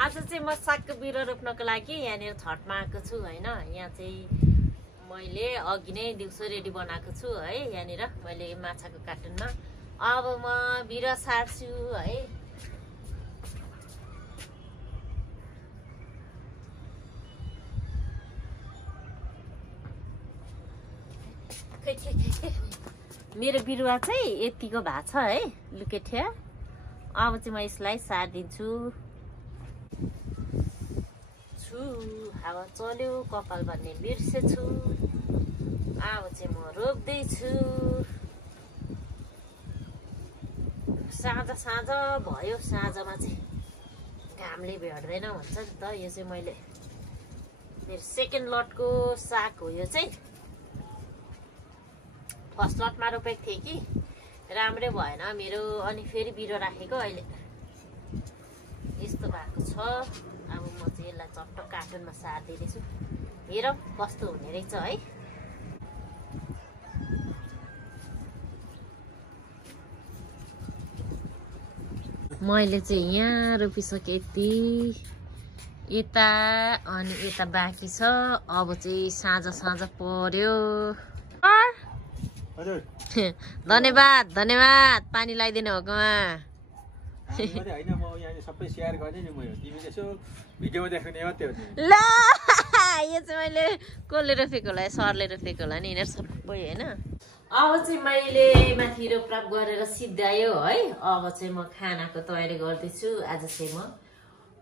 आज चाहिँ म सागको बिरुवा रोप्नको लागि यहाँनिर छठमा आएको छु हैन। यहाँ चाहिँ मैले अघि नै दिउँसो रेडी बनाएको छु है। यहाँनिर मैले माछाको कार्टुनमा अब म बिरुवा सार्छु है। मेरो बिरुवा चाहिँ यतिको भएको छ है लुकेठ्या। अब चाहिँ म यसलाई सार्दिन्छु। हावा चल्यो कपाल भन्ने बिर्सेछु। अब चाहिँ म रोप्दैछु। साँझ भयो। साँझमा चाहिँ घामले भेट्दैन भन्छ नि त। यो चाहिँ मैले मेरो सेकेन्ड लटको साग हो। यो चाहिँ फर्स्ट लटमा रोपेको थिएँ कि राम्रै भएन मेरो। अनि फेरि बिरुवा राखेको अहिले यस्तो भएको छ। अब म चाहिँ यसलाई चट्ट कार्टुनमा सार्दिँदैछु। हेरौँ कस्तो हुने रहेछ है। मैले चाहिँ यहाँ रोपिसकेँ यता अनि यता बाँकी छ। अब चाहिँ साँझ पर्यो। धन्यवाद धन्यवाद पानी लगाइदिनु भएकोमा। ल यो चाहिँ मैले कसले रोपेको होला सरले रोपेको होला नि यिनीहरू सबै होइन। अब चाहिँ मैले माथि रोपराप गरेर सिद्धायो है। अब चाहिँ म खानाको तयारी गर्दैछु। आज चाहिँ म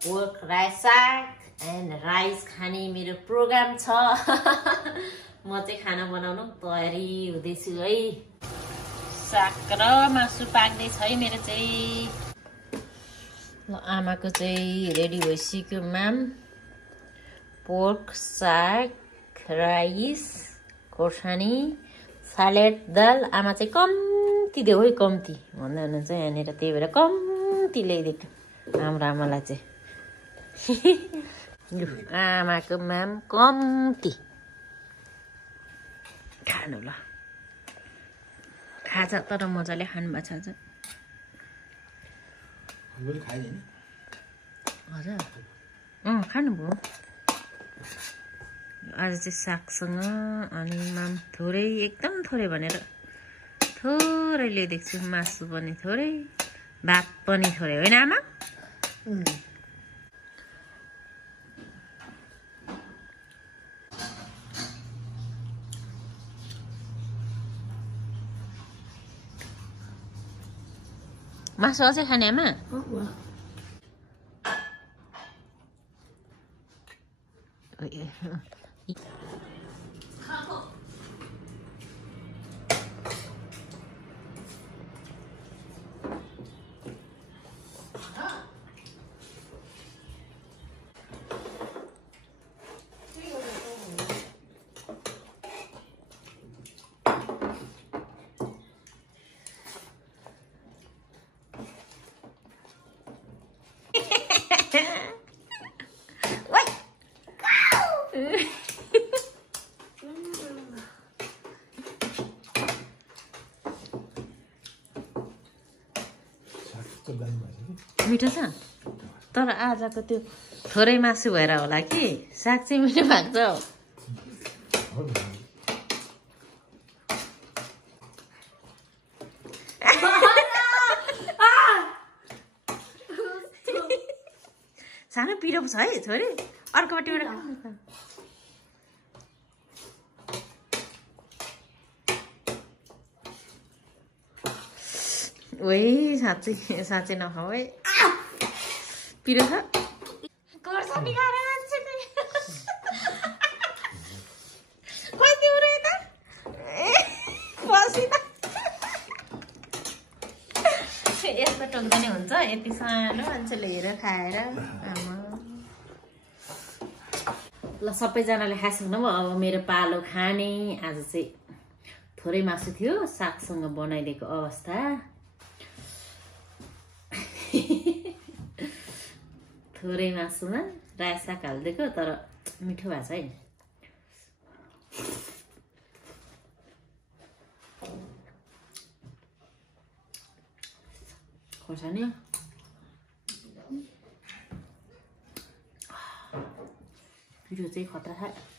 पोर्क राइस साग एन्ड राइस खाने मेरो प्रोग्राम छ। म चाहिँ खाना बनाउनु तयारी हुँदैछु है। साग र मासु पाक्दैछ है मेरो चाहिँ। ल आमाको चाहिँ रेडी भइसक्यो म्याम। पोर्क साग राइस खोर्सानी सालेड दाल। आमा चाहिँ कम्ती देऊ है कम्ती भन्दै हुनुहुन्छ यहाँनिर। त्यही भएर कम्ती ल्याइदिएको हाम्रो आमालाई चाहिँ। आमाको म्याम कम्ती खानु। ल खाजा तर मजाले खानु भएको छ आज। हजुर खानुभयो। आज चाहिँ सागसँग अनि माम थोरै एकदम थोरै भनेर थोरै ल्याइदिएको छु। मासु पनि थोरै भात पनि थोरै होइन आमा। मासु अझै खाने आमा? मिठो छ तर आजको त्यो थोरै मासु भएर होला कि साग चाहिँ मिठो भएको छ। सानो पिरो छ है छोरी। अर्कोपट्टिबाट ओइ साँच्चै नखाऊ है। पिरो छ यसमा टोक्दा नै हुन्छ। यति सानो मान्छेले हेरेर खाएर ल सबैजनाले खाइसक्नु भयो। अब मेरो पालो खाने। आज चाहिँ थोरै मासु थियो सागसँग बनाइदिएको अवस्था। थोरै मासुमा रायो साग हालिदिएको तर मिठो भएको छ है। खोर्सानी यो चाहिँ खतरा छ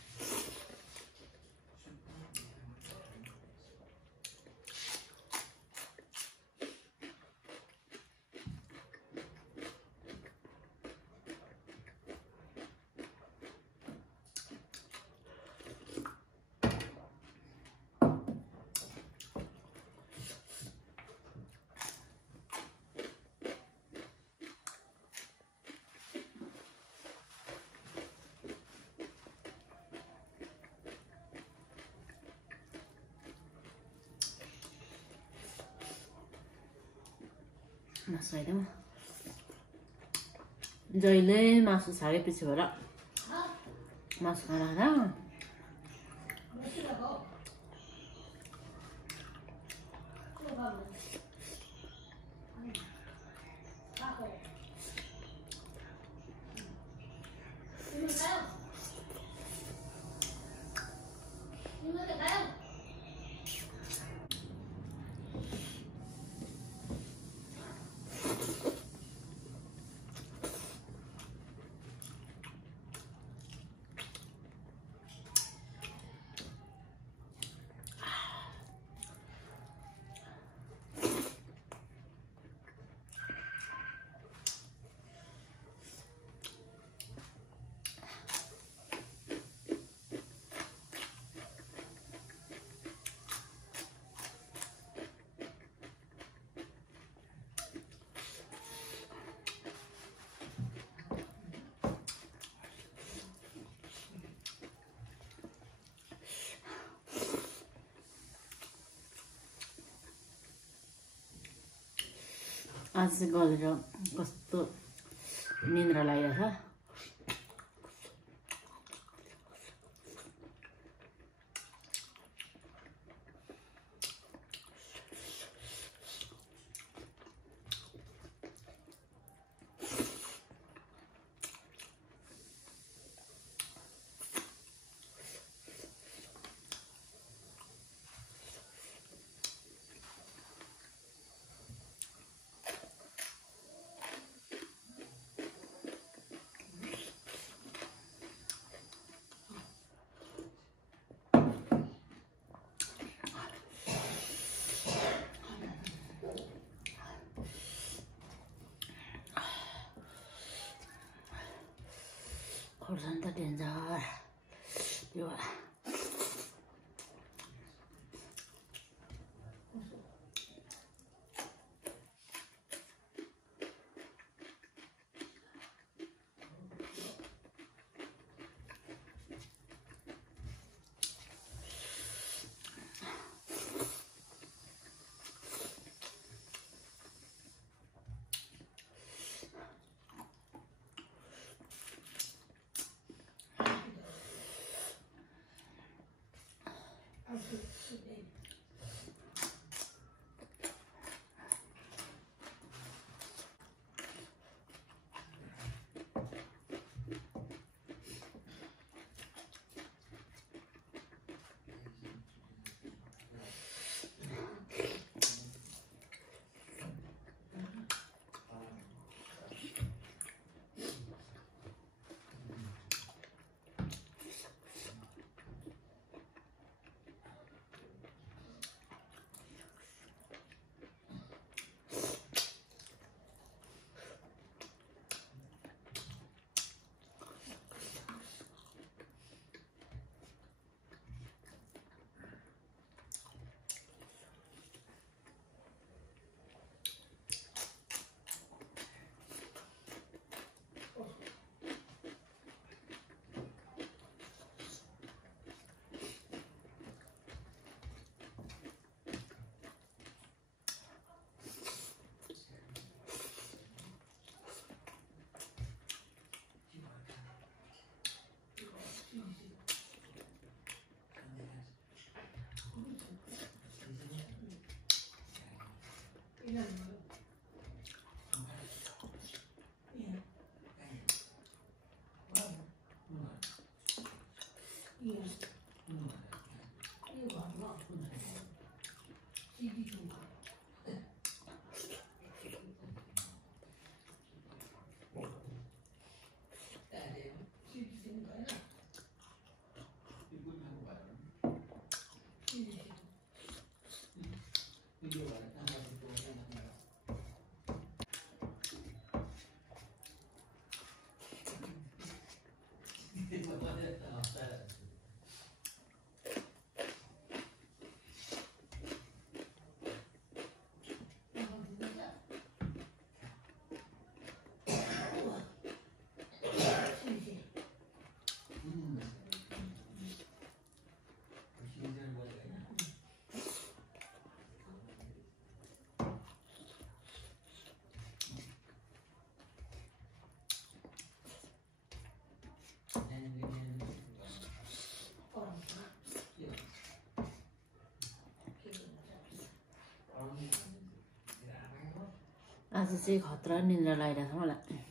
मासु होइन जहिले मासु छाडेपछि भएर मासु खाना आज चाहिँ गरेर कस्तो निन्द्रा लागिरहेछ खुर्सानी त डेन्जर यो आज चाहिँ खतरा निन्द्रा लागिरहेको छ मलाई